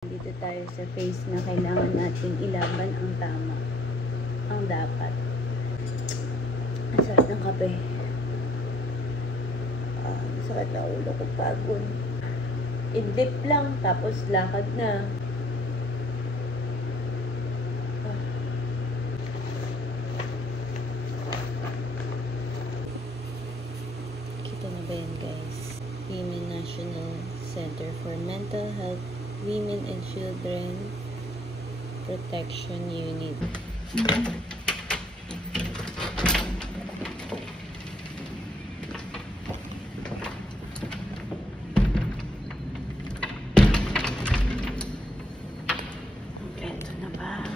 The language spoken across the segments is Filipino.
Dito tayo sa phase na kailangan nating ilaban ang tama. Ang dapat. Ang sarap ng kape. Sakit na ulo ko, pagod. Idlip lang, tapos lakad na. Kita na ba yan, guys? Women National Center for Mental Health, Women and Children Protection Unit. Ito na ba?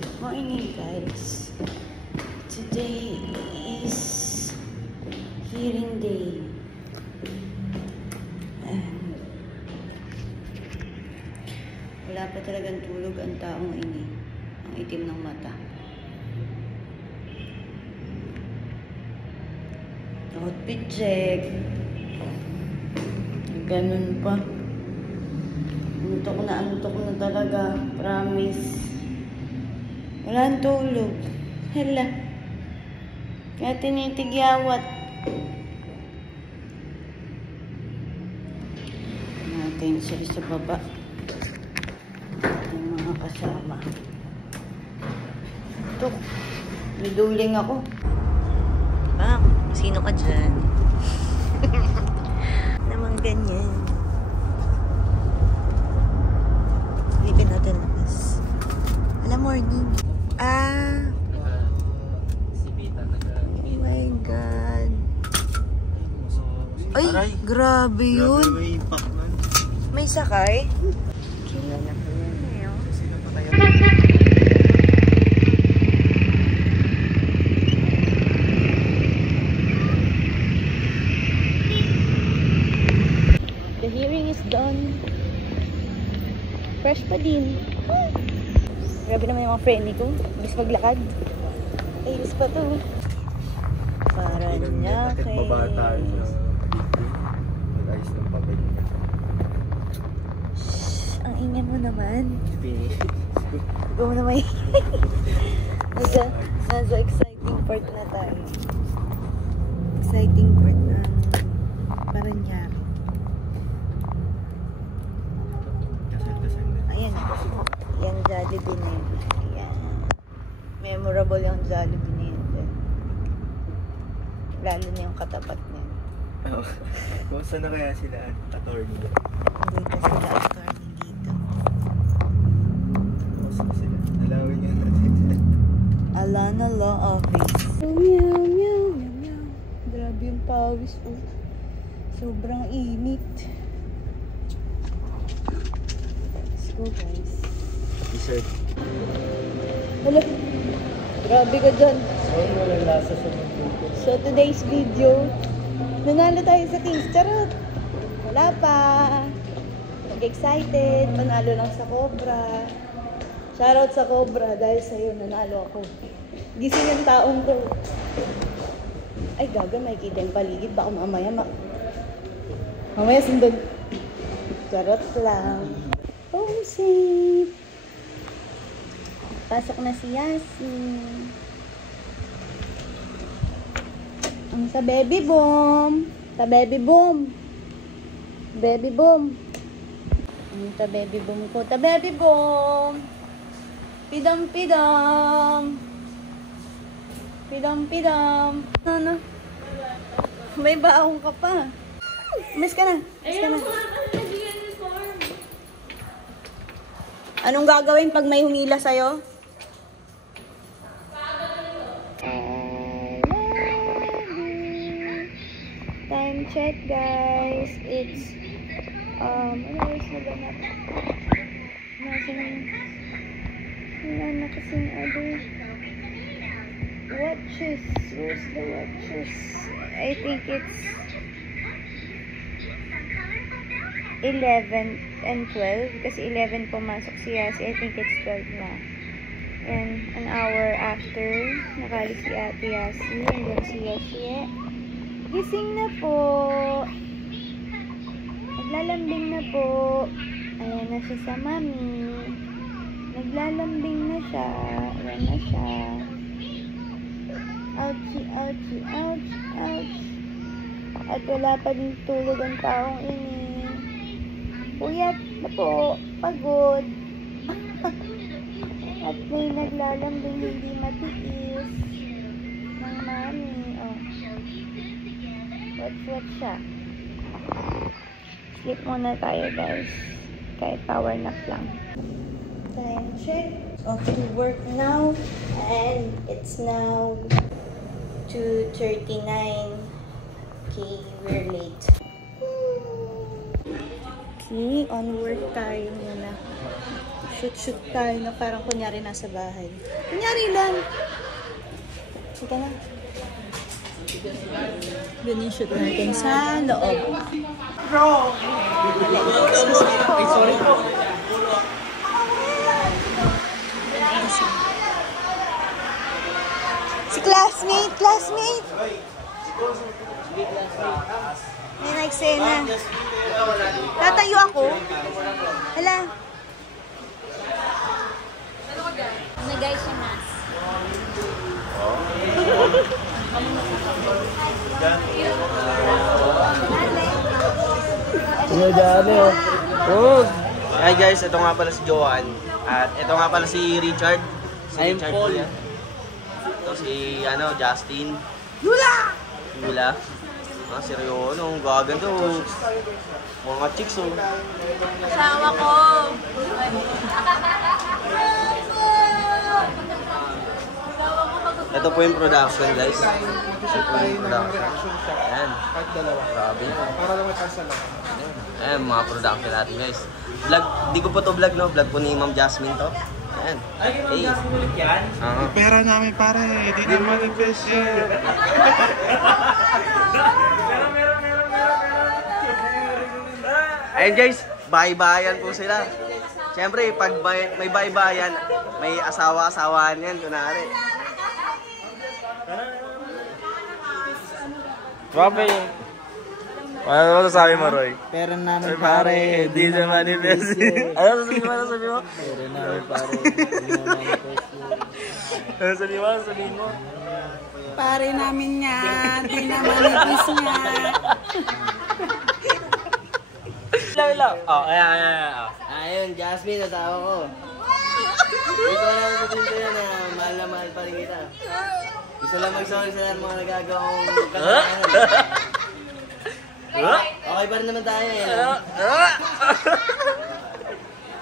Good morning, guys. Today is hearing day. Wala pa talagang tulog ang taong ini. Ang itim ng mata. Outfit check. Ganun pa. Antok na talaga. Promise. Wala ang tulog. Hala. Kaya tinitigyawat. Natin sila sa baba. Yung mga kasama. Ito. Biduling ako. Bang, sino ka dyan? Naman ganyan. Lipin natin labas. Alam, morning. Oh my God. Ay, grabe yun. May sakay? Kilala ko yan eh. Sino pa kayo? The hearing is done. Fresh pa din. Grabe naman yung mga friendly ko. Ibig maglakad. Ay, ibig pa to. Para niya kay... Babata na mag-ayos ng papel. Ang ingay mo naman. Finish. Ikaw mo naman. Nasa exciting part na tayo. Exciting part na Paranaque. Ayan. Yan Jollibee na yun. Ayan. Memorable yung Jollibee na yun. Lalo na yung katapat na yun. Kumusta na kaya sila attorney? Hindi pa sila attorney dito. Kumusta na sila? Alawin yun natin. Alana Law Office. Meow, meow, meow, meow. Grabe yung pawis. Sobrang init. Let's go, guys. Dessert. Hala. Grabe ka dyan. Sorry, walang lasa sa mga. So, today's video, nanalo tayo sa Kings. Charot! Wala pa. Nag-excited. Panalo lang sa Cobra. Shoutout sa Cobra dahil sa'yo nanalo ako. Gising yung taong to. Ay, gaga, makikita yung paligid. Baka mamaya mamaya sundod. Charot lang. Home safe. Pasok na si Yasin. Ang sa baby boom. Sa baby boom. Baby boom. Ang sa baby boom ko. Ta baby boom. Pidam pidam. Pidam pidam. Ano? May baong ka pa. Miss ka na. Miss ka na. Anong gagawin pag may humila sa'yo? Time check, guys. It's ano is naganap? Wala na kasing other watches. Where's the watches? I think it's 11 and 12 kasi 11 pumasok si Yasi. I think it's 12 na. And an hour after nakalis si Ate Yasi. And then si Yasi. Gising na po. Naglalambing na po. Ayan na siya sa mami. Naglalambing na siya. Ayan na siya. Ouchie, ouchie, ouch, ouch. At wala pa din tulog ang taong ini. Puyat na po. Pagod. At may naglalambing hindi matiis ng mami. Oh. What siya. Sleep muna tayo, guys. Kahit power nap lang. Time check. Off to work now. And it's now 2:39. Okay, we're late. Okay, on work tayo muna. Shoot tayo na parang kunyari nasa bahay. Kunyari lang. Sige na. Yun yung shoot natin sa loob. Bro! Sorry po. Si classmate! May nagsena. Tatayo ako. Hala. Ano guys yung mas? Hi guys, ito nga pala si Johan. At ito nga pala si Richard. Si Richard Paul. Ito si Justin. Yula. Si Rio, ang gaganda oh. Mga chicks oh. Asawa ko. Ito po yung production guys. Ito po yung production. Ayan. Grabe. Para lang magkasala. Ayan, mga production natin guys. Vlog, di ko po to vlog no. Vlog po ni Ma'am Jasmine to. Ayan. Hey. Pera namin pare, di na manifest yun. Ayan guys, bahay-bahayan po sila. Siyempre, pag may bahay-bahayan, may asawa-asawaan yan, kunwari. Grabe. Ano sabi mo, Roy? Pera namin Pare, di na manifest. Ano sabi mo? Pera namin pare. Ano sabi mo? Pare namin nga, di na manipis nga. Ilaw. Oh, ayan. Ayun, Jasmine, asawa ko. Gusto lang sabihin ko yan na mahal na mahal pa rin kita. Gusto lang mag-sorry sa mga nagagawang kasalanan. Okay pa rin naman tayo eh.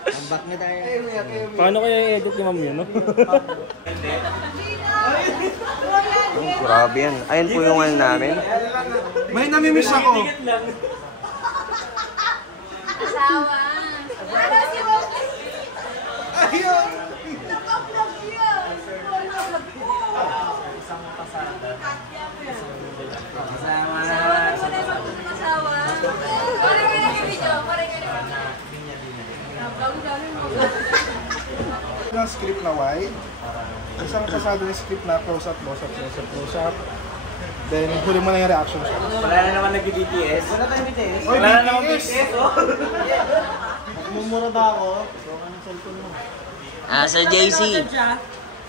Ambak na tayo. Paano kaya i-edit ni Ma'am yun, no? Grabe yan. Ayun po yung ano namin. May namimiss ako. Asawa. Ayun! Yung script na wide, isang pasado yung script na close up. Then huli mo na yung reaction shot. Wala na naman nag-BTS. Wala na naman BTS! Mumura ba ako? Suka ng cellphone mo. Sir JC.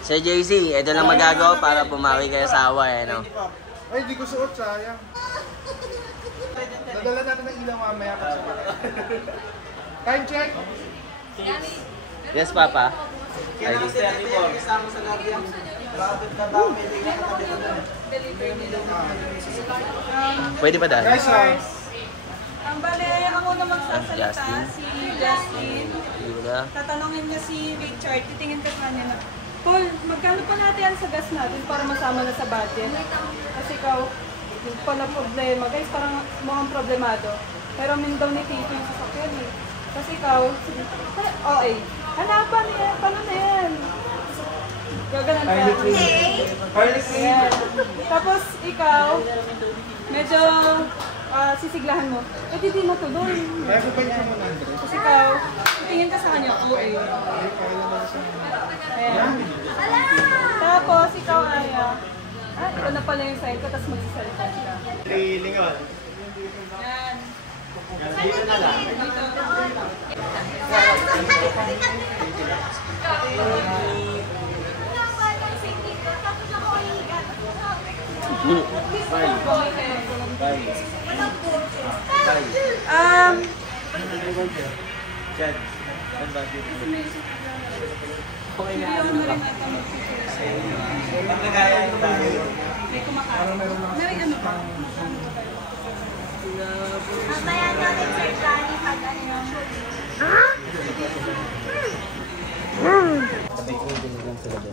Sir JC, ito lang magagawa para bumawi kayo sa awa eh, no? Ay, di ko suot, sayang. Nadala natin ng ilaw mamaya pa sa bahay. Time check! Yes, Papa. Pwede ba dahil? Guys, Ang bale, ako na magsasalita, Justin. si Justin. Yula. Tatanungin niya si Richard, titingin ka sa kanya na, Paul, magkano pa natin sa gas natin para masama na sa budget? Kasi ikaw, yung pala problema. Guys, parang mukhang problemado. Pero min daw ni Tito yung sasakyan eh. Kasi ikaw, okay. Hanapan niya, paano na yan? Gaganan ka. Ayan. Tapos ikaw, medyo sisiglahan mo. Eh, di mo tuloy. kaya ko ba yung 100? Tapos ikaw, tingin ka sa kanya, okay. Ayan. Tapos ikaw, Aya. Ito na pala yung sign ko, tapos magsisalita ka. Lingawan. Yan. May kumakain. May ano pa? Mamaya natin Sir Johnny pag ano yung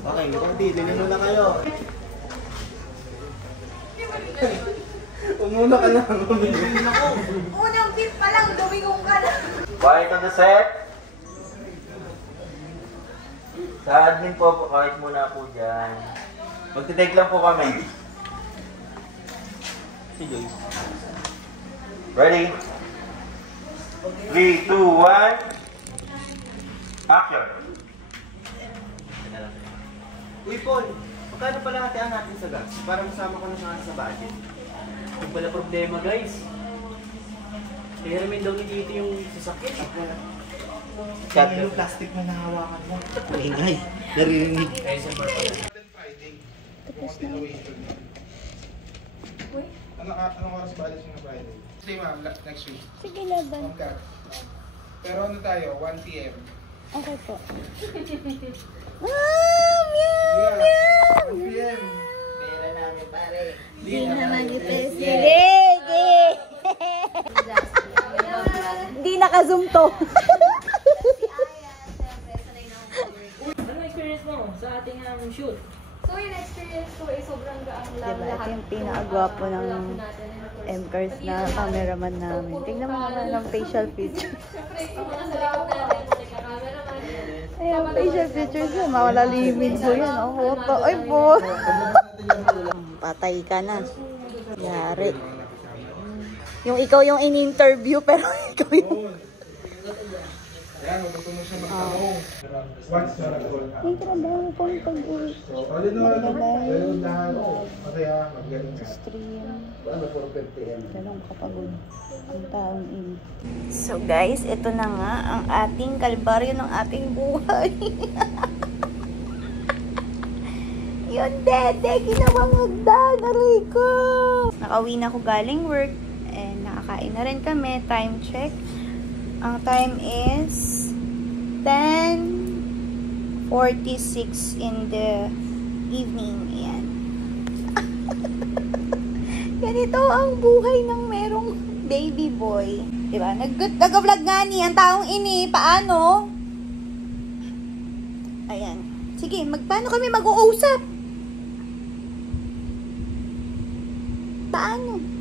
Okay, konti. Lilino na kayo. Umuna ka lang. unang beat pa lang, dumingong ka na. Quiet on the set. Sa admin po, kahit muna po dyan. Magtitake lang po kami. Si Joyce. Ready? 3, 2, 1. Action! Uy, Paul, magkano pala hatian natin sa gas? Para masama ko na sa budget. Yung pala problema guys. Kaya namin daw ni Tito yung sasakyan. Yung plastic na nahawakan mo. Ingay. Naririnig. Anong oras ba alis yung Friday? Sige ma'am, next week. Sige, laban. Okay. Pero ano tayo, 1 p.m. Okay po. Yeah, 1 p.m. Pera namin pare. Hindi na mag-ipis. Hindi naka-zoom to. Ano experience mo sa ating shoot? So yung experience ko ay sobrang gaang lang Diba, ito lahat. yung pinakagwapo ng M-Cars na cameraman namin. Tingnan mo naman ng facial features. Siyempre, ako nasa likod natin, nagka-cameraman. Ayan, facial features yun. Malalimin po yan. Oh, hoto. Ay po. Patay ka na. Yari. Yung ikaw yung in-interview, pero ikaw yung... Ayan, matutunan siya magtanong. What's your goal? May trabaho pang pag-uwi. So, all in all, ganun lahat. Masaya, magaling ka. Stream. Ano, 4:50 p.m. Ganun kapagod ang taong ini. So guys, ito na nga ang ating kalbaryo ng ating buhay. Yun, dede, ginawang magdaan, aray ko. Nakauwi na ako galing work and nakakain na rin kami. Time check. Ang time is 10:46 in the evening. Ayan. Ganito ang buhay ng merong baby boy. Diba? Nag-vlog nga ni ang taong ini. Paano? Ayan. Sige, paano kami mag-uusap? Paano?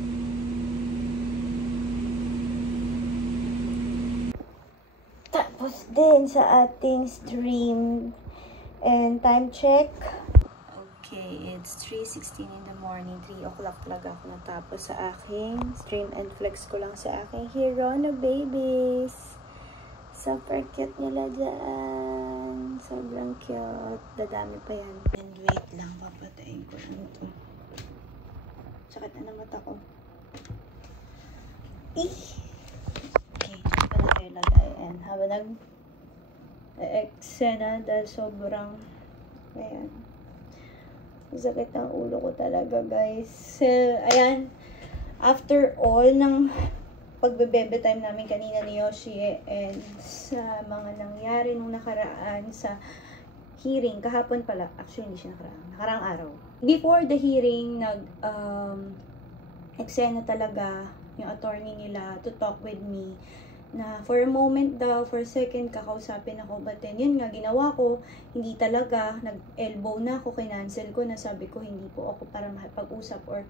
Tapos din sa ating stream. And time check. Okay, it's 3:16 in the morning. 3 o'clock talaga ako natapos sa aking stream and flex ko lang sa aking hero na babies. Super cute nila dyan. Sobrang cute. Dadami pa yan. And wait lang, papatayin ko lang ito. Sakit na ng mata ko. Okay, dyan pa na kayo lagay. And habang eksena dahil sobrang ayan. Sakit ng ulo ko talaga, guys. Ayan. After all ng pagbebebe time namin kanina ni Yoshi and sa mga nangyari nung nakaraan sa hearing, kahapon pala, actually hindi siya nakarang araw. Before the hearing, eksena talaga yung attorney nila to talk with me na for a moment daw, for a second, kakausapin ako. But then, yun nga, ginawa ko, hindi talaga, nag-elbow na ako, kinancel ko na, sabi ko, hindi po ako para makipag-usap or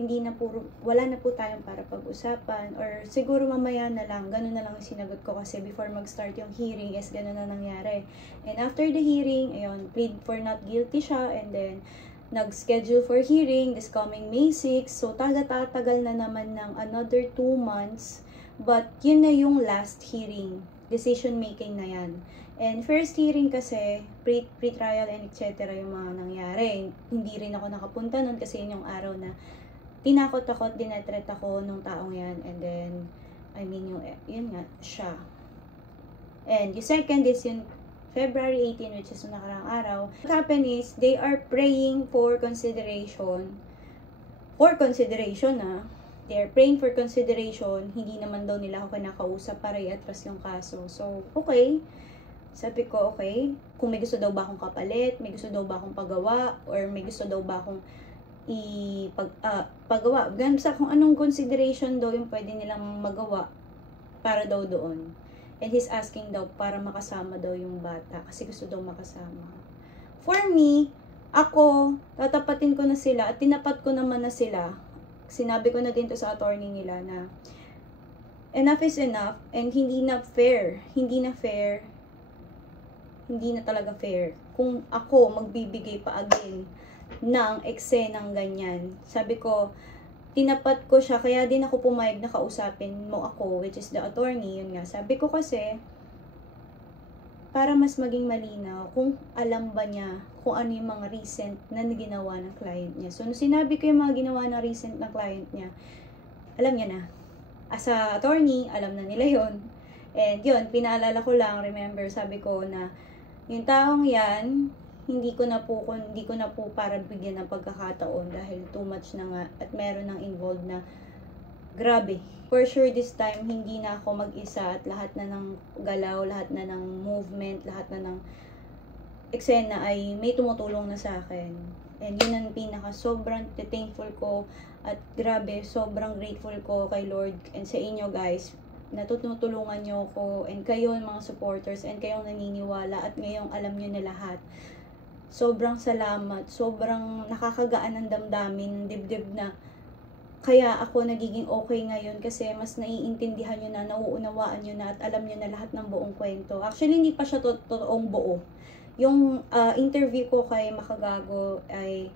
hindi na puro, wala na po tayong para pag-usapan or siguro mamaya na lang, ganun na lang yung sinagot ko kasi before mag-start yung hearing is ganun na nangyari. And after the hearing, ayun, plead for not guilty siya and then, nag-schedule for hearing this coming May 6. So, tatagal na naman ng another 2 months. But, yun na yung last hearing. Decision making na yan. And first hearing kasi, pre-trial and etc. yung mga nangyari. Hindi rin ako nakapunta nun kasi yun yung araw na tinakot-takot, dinetret ako nung taong yan. And then, yun nga, siya. And yung second is yung February 18, which is yung nakarang araw. What happened is, they are praying for consideration. They are praying for consideration. Hindi naman daw nila ako kinakausap para i-atras yung kaso. So, okay. Sabi ko, okay. Kung may gusto daw ba akong kapalit, may gusto daw ba akong pagawa, or may gusto daw ba akong pagawa. Ganun sa kung anong consideration daw yung pwede nilang magawa para daw doon. And he's asking daw para makasama daw yung bata kasi gusto daw makasama. For me, ako, tatapatin ko na sila at tinapat ko naman na sila. Sinabi ko na din to sa attorney nila na enough is enough and hindi na talaga fair kung ako magbibigay pa again ng eksenang ganyan. Sabi ko, tinapat ko siya, kaya din ako pumayag na kausapin mo ako, which is the attorney, yun nga. Sabi ko kasi, para mas maging malinaw, kung alam ba niya kung ano yung mga recent na ginawa ng client niya. So, nung sinabi ko yung mga ginawa ng recent na client niya, alam niya na. As a attorney, alam na nila yon. And yun, pinaalala ko lang, remember, sabi ko na, yung taong yan, hindi ko na po para bigyan ng pagkakataon dahil too much na nga at meron ng involved na grabe. For sure this time, hindi na ako mag-isa at lahat na ng galaw, lahat na ng movement, lahat na ng eksena ay may tumutulong na sa akin. And yun ang pinaka sobrang thankful ko at grabe, sobrang grateful ko kay Lord and sa inyo guys. Natutulungan nyo ko and kayo mga supporters and kayong naniniwala at ngayong alam nyo na lahat. Sobrang salamat, sobrang nakakagaan ng damdamin, ng dibdib na kaya ako nagiging okay ngayon kasi mas naiintindihan nyo na, nauunawaan nyo na at alam nyo na lahat ng buong kwento. Actually, hindi pa siya totoong buo. Yung interview ko kay Makagago ay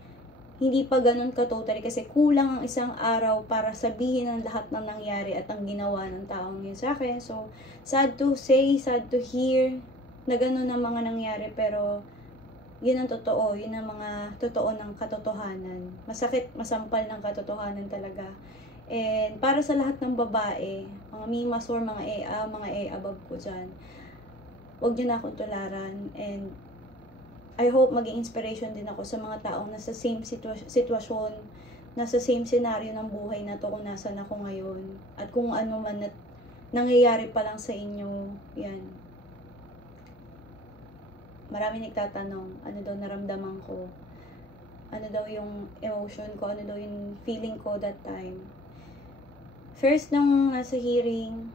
hindi pa ganun ka-totally kasi kulang ang isang araw para sabihin ang lahat ng nangyari at ang ginawa ng taong yun sa akin. So, sad to say, sad to hear na ganun ang mga nangyari pero yun ang totoo, yun ang mga totoo ng katotohanan. Masakit, masampal ng katotohanan talaga. And para sa lahat ng babae, mga mimas or mga above ko dyan, huwag nyo na akong tularan. And I hope maging inspiration din ako sa mga taong nasa same sitwasyon, nasa same scenario ng buhay na to kung nasan ako ngayon. At kung ano man nangyayari pa lang sa inyo, yan. Marami nagtatanong, ano daw naramdaman ko, ano daw yung emotion ko, ano daw yung feeling ko that time. First, nung nasa hearing,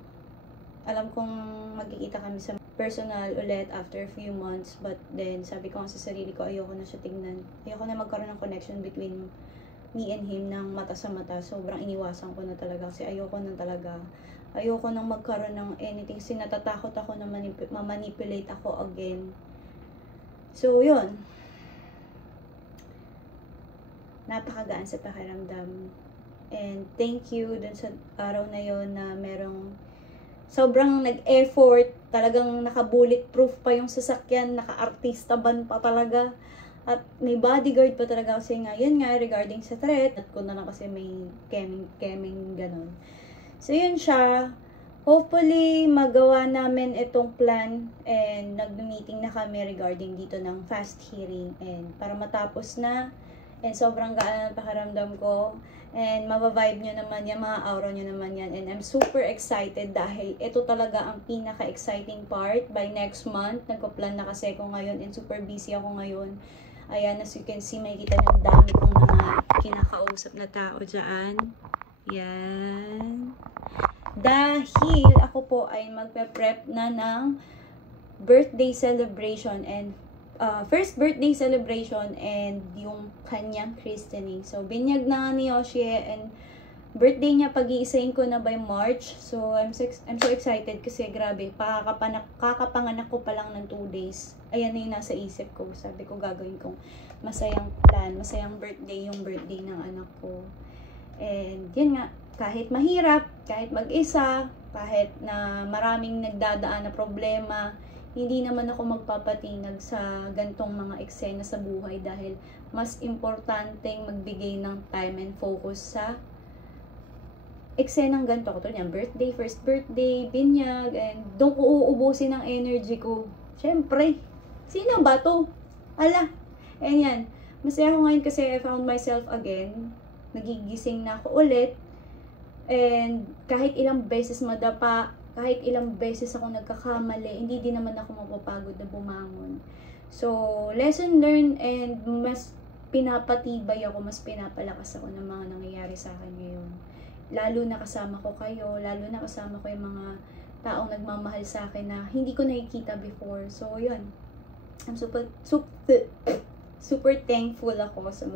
alam kong magkikita kami sa personal ulit after a few months, but then sabi ko sa sarili ko, ayoko na siya tingnan. Ayoko na magkaroon ng connection between me and him ng mata sa mata. Sobrang iniwasan ko na talaga kasi ayoko na talaga. Ayoko nang magkaroon ng anything. Sinatatakot ako na ma-manipulate ako again. So, yun. Napakagaan sa pakiramdam. And thank you dun sa araw na yon na merong sobrang nag-effort. Talagang naka-bulletproof pa yung sasakyan. Naka-artista ban pa talaga. At may bodyguard pa talaga kasi nga, yun nga, regarding sa threat. At ko na lang kasi may keming ganon. So, yun siya. Hopefully, magawa namin itong plan and nag-meeting na kami regarding dito ng fast hearing and para matapos na and sobrang gaan ang pakiramdam ko and mabavibe nyo naman yan, mga aura nyo naman yan and I'm super excited dahil ito talaga ang pinaka-exciting part. By next month, nagpa-plan na kasi ako ngayon and super busy ako ngayon. Ayan, as you can see, makikita nyo ang dami kong mga kinakausap na tao dyan. Yan. Dahil ako po ay magpe-prep na ng birthday celebration and first birthday celebration and yung kanyang christening. So, binyag na ni Yoshie and birthday niya pag-iisahin ko na by March. So, I'm so excited kasi grabe, kakapanganak ko pa lang ng 2 days. Ayan na yung nasa isip ko. Sabi ko gagawin kong masayang plan, masayang birthday yung birthday ng anak ko. And yun nga, kahit mahirap, kahit mag-isa, kahit na maraming nagdadaan na problema, hindi naman ako magpapatinag sa gantong mga eksena sa buhay dahil mas importanteng magbigay ng time and focus sa eksenang ganito ko to niyan, birthday, first birthday, binyag, and doon ko uubusin ang energy ko. Syempre, sino ba to? Ala, and yan. Masaya ako ngayon kasi I found myself again. Nagigising na ako ulit. And kahit ilang beses madapa, kahit ilang beses ako nagkakamali, hindi din naman ako mapapagod na bumangon. So, lesson learned, and mas pinapatibay ako, mas pinapalakas ako ng mga nangyayari sa akin ngayon. Lalo na kasama ko kayo, lalo na kasama ko yung mga taong nagmamahal sa akin na hindi ko nakikita before. So, yun. I'm super thankful ako sa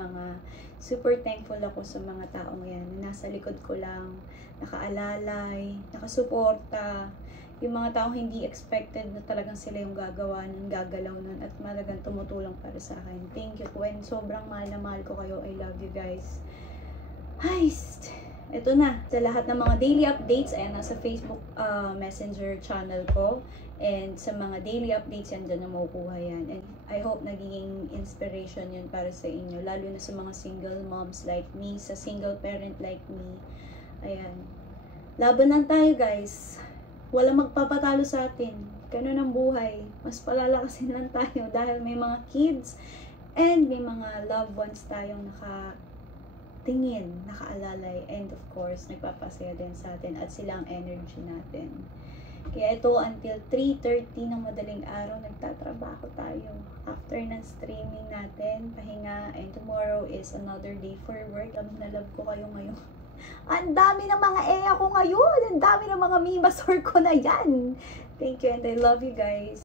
mga taong yan. Nasa likod ko lang, nakaalalay, nakasuporta. Yung mga taong hindi expected na talagang sila yung gagawa nun, gagalaw nun, at malagang tumutulong para sa akin. Thank you po, and sobrang mahal na mahal ko kayo. I love you guys. Heist! Ito na, sa lahat ng mga daily updates, ayan, nasa Facebook Messenger channel ko. And sa mga daily updates yan, dyan na makukuha yan. And I hope naging inspiration yun para sa inyo, lalo na sa mga single moms like me, sa single parent like me. Ayan. Labanan tayo, guys. Walang magpapatalo sa atin. Ganun ang buhay. Mas palalakasin lang tayo dahil may mga kids and may mga loved ones tayong nakatingin, nakaalalay, and of course, nagpapasaya din sa atin at sila ang energy natin. Kaya ito, until 3:30 ng madaling araw, nagtatrabaho tayo. After ng streaming natin, pahinga, and tomorrow is another day for work. Love na love ko kayo ngayon. Ang dami ng mga ko ngayon. Ang dami ng mga mimasor ko na yan. Thank you, and I love you guys.